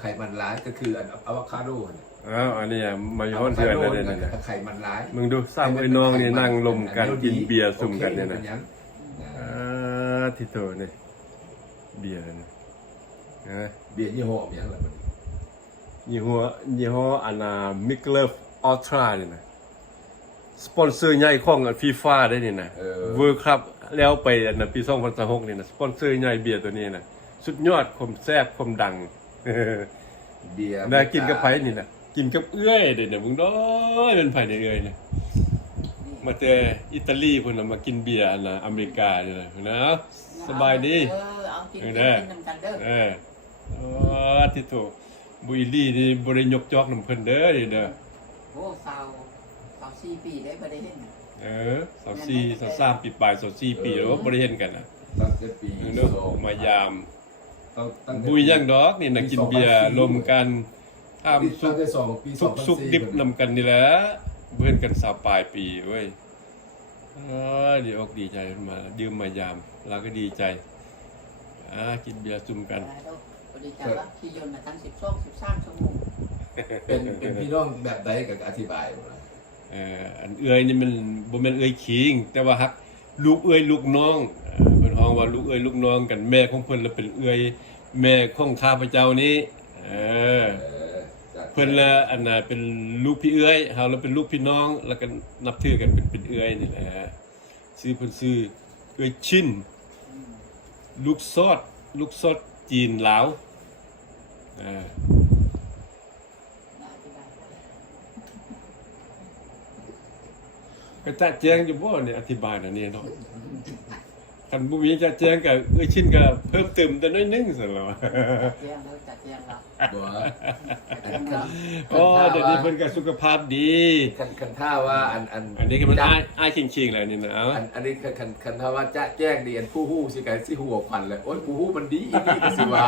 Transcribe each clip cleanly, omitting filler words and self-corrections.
ไขมันร้ายก็คืออะโวคาโดอันนี้มาย้อนเถื่อนเลยเนี่ยไขมันร้ายมึงดูซ้ำไอ้น้องนี่นั่งลมกันกินเบียร์ซุ่มกันเนี่ยนะที่โตนี่เบียร์นะเบียร์ยี่ห้ออย่างไรมันยี่ห้ออันมิกเลฟอัลตร้าเนี่ยนะสปอนเซอร์ใหญ่ของฟีฟ่าได้นี่นะเวิร์ครับแล้วไปปี2026นี่นะสปอนเซอร์ใหญ่เบียร์ตัวนี้นะสุดยอดคมแซ่บคมดังเบียร์น่ากินกับไผ่นี่นะกินกับเอื้อยเดี๋ยวมึงน้อยเป็นไผ่ในเอื้อยเนี่ยมาเจออิตาลีคนเรามากินเบียร์นะอเมริกาเนี่ยนะสบายดีเอากินน้ำกันเด้อที่ถูกบุยลี่นี่บริยกจอกน้ำเพิ่นเด้อเด้อโอ้สาว4 ปีได้บ่ได้เห็นสาว3 ปีปลายสาว4 ปีแล้วบ่ได้เห็นกันนะตั้งแต่ปีมายามบุยยังดอกนี่นะกินเบียร์รวมกันทำสุกดิบนำกันนี่แหละเบิ่นกัน20 ปลายปีเว้ยดีอกดีใจมายืมมายามเราก็ดีใจกินเบียร์จุ่มกันดีใจว่าที่ยนต์มาตั้ง13 ชั่วโมงเป็นพี่น้องแบบใดกับอธิบายอันเอื้อยนี่มันบ่แม่นเอื้อยขิงแต่ว่าฮักลูกเอื้อยลูกน้องเพิ่นฮ้องว่าลูกเอื้อยลูกน้องกันแม่ของเพิ่นแล้วเป็นเอื้อยแม่ของข้าพเจ้านี้เพิ่นละอันน่ะเป็นลูกพี่เอื้อยเฮาแล้วเป็นลูกพี่น้องแล้วก็นับถือกันเป็นเอื้อยนี่แหละชื่อเพิ่นชื่อเอื้อยชินลูกซอดจีนลาวก็จะแจ้งอยู่บ่เนี่ยอธิบายน่ะนี่เนาะคันบ่มีจะแจ้งก็ชินก็เพิ่มเติมแต่น้อยนึงซั่นแล้วแจ้งแล้วจัดแจ้งแล้วเดี๋ยวนี้เพิ่นก็สุขภาพดีคันท่าว่าอันนี้ก็มันอ้ายชิงๆแล้วนี่นะอันนี้คันท่าว่าจะแจ้งดีอันผู้ฮู้สิกันสิฮู้ขวัญเลยโอ๊ยผู้ฮู้มันดีนี่ก็สิว่า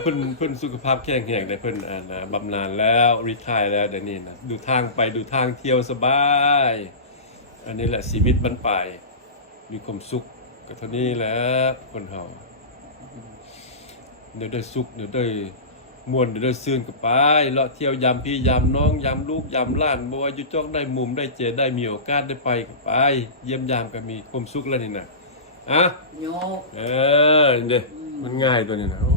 เพิ่นสุขภาพแข็งแรงได้เพิ่นบำนาญแล้วรีไทร์แล้วเดี๋ยวนี้นะดูทางไปดูทางเที่ยวสบายอันนี้แหละชีวิตบรรปลายมีความสุขก็เท่านี้แหละคนเฮาเดี๋ยวได้สุขเดี๋ยวได้ม่วนเดี๋ยวได้ซื่นก็ไปเลาะเที่ยวยามพี่ยามน้องยามลูกยามหลานบ่ว่าอยู่จอกได้มุมได้เจได้มีโอกาสได้ไปก็ไปเยี่ยมยามก็มีความสุขแล้วนี่นะโยกเด้มันง่ายตัวนี้นะโอ้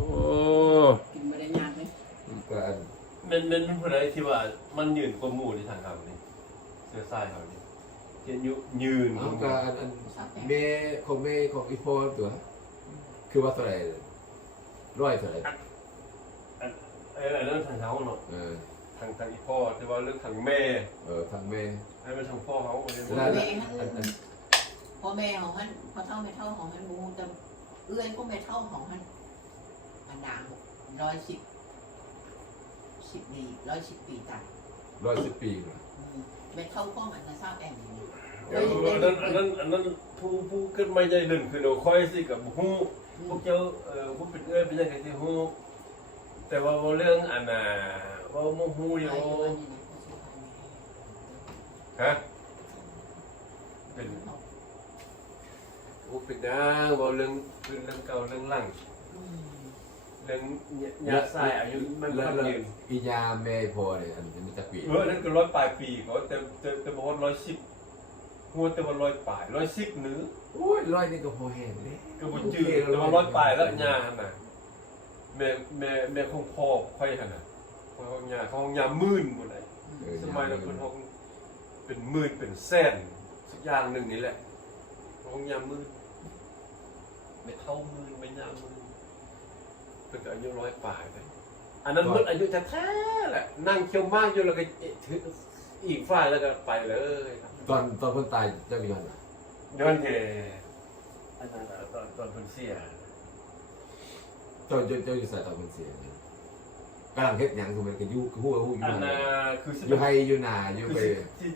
กินบ่ได้ยากมั้ยมันผู้ใดที่ว่ามันยืนกว่าหมู่ที่ทางเฮานี่เสื้อสายเฮานี่ยืนก็เมของอีโฟตัวคือว่าเท่าไหร่100เท่าไหร่เรื่องทางเฮาเนาะทางอีพ่อแต่ว่าเรื่องทางแม่ทางแม่ให้เป็นทางพ่อเฮาพ่อแม่ของท่านพ่อเฒ่าแม่เฒ่าของท่านบ่ฮู้แต่เอื้อยพ่อแม่เฒ่าของท่านอันดา110ปีตัด110 ปีแม่เฒ่าของอันน่ะทราบแอ่งนี่อันนั้นผู้เกิดใหม่ใหญ่หนึ่งคือเราค่อยสิกับฮู้พวกเจ้าผู้เป็นเอื้อยเป็นจังได๋สิฮู้แต่ว่าเรื่องอันน่ะว่าบ่ฮู้อยู่ฮะเป็นเป็นว่าเรื่องเก่าเรื่องหลังเรื่องยาสายอายุมันก็ยืนอียาแม่พอเนี่ยอันนี้จะปีนั่นก็100 ปลายปีก็แต่บอกว่า110หัวแต่ว่า100 ปลาย110นื้อโอ้ย100นี่ก็พอแห้งเลยก็บ่จืดแต่ว่า100 ปลายแล้วยาหั่นน่ะแม่ของพ่อค่อยหั่นน่ะของยามื่นหมดเลยสมัยนั้นเพิ่นของเป็นหมื่นเป็นแสนสักอย่างนึงนี่แหละของยามื่นไม่เท่ามื่นไม่ยามื่นเป็นอายุ100 ปลายเลยอันนั้นมันอายุแท้ๆแหละนั่งเคี้ยวมากอยู่แล้วก็อีกฝ่ายแล้วก็ไปเลยตอนคนตายจะมีอะไรย้อนเทอันนั้นตอนคนเสียตอนเจ้าอยู่ใส่ตอนคนเสียกำลังเฮ็ดหยังคือมันก็อยู่ฮู้อยู่อันน่ะคืออยู่ให้อยู่หน้าอยู่ไป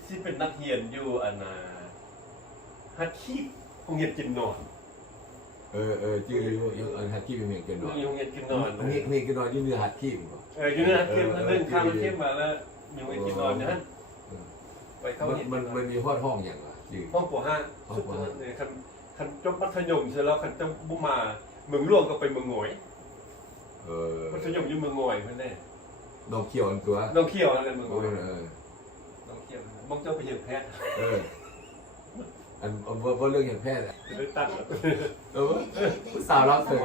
ที่เป็นนักเรียนอยู่อันน่ะฮัดคีบคงเฮ็ดกินนอนชื่ออยู่ฮัดคีบเป็นเมียกินนอนอยู่เฮ็ดกินนอนเมียกินนอนอยู่เนื้อฮัดคีบบ่อยู่เนื้อฮัดคีบมันเดินข้ามเทพมาแล้วอยู่เฮ็ดกินนอนนะไปเข้าเฮ็ดมันมีห้องหยังล่ะห้องป.5คัน คันจบมัธยมเสร็จแล้วคันจะบุมาเมืองหลวงก็ไปเมืองหงอยมัธยมอยู่เมืองหงอยเพื่อนแน่ ดอกเขียวอันตัว น้องเขียวอะไรเมืองหง โอ้ อย ย น้องเขียวมองเจ้าไปเห็นแพทย์ อันว่าเรื่องอย่างแพทย์ ไปตัด ผู้สาวรับเสริม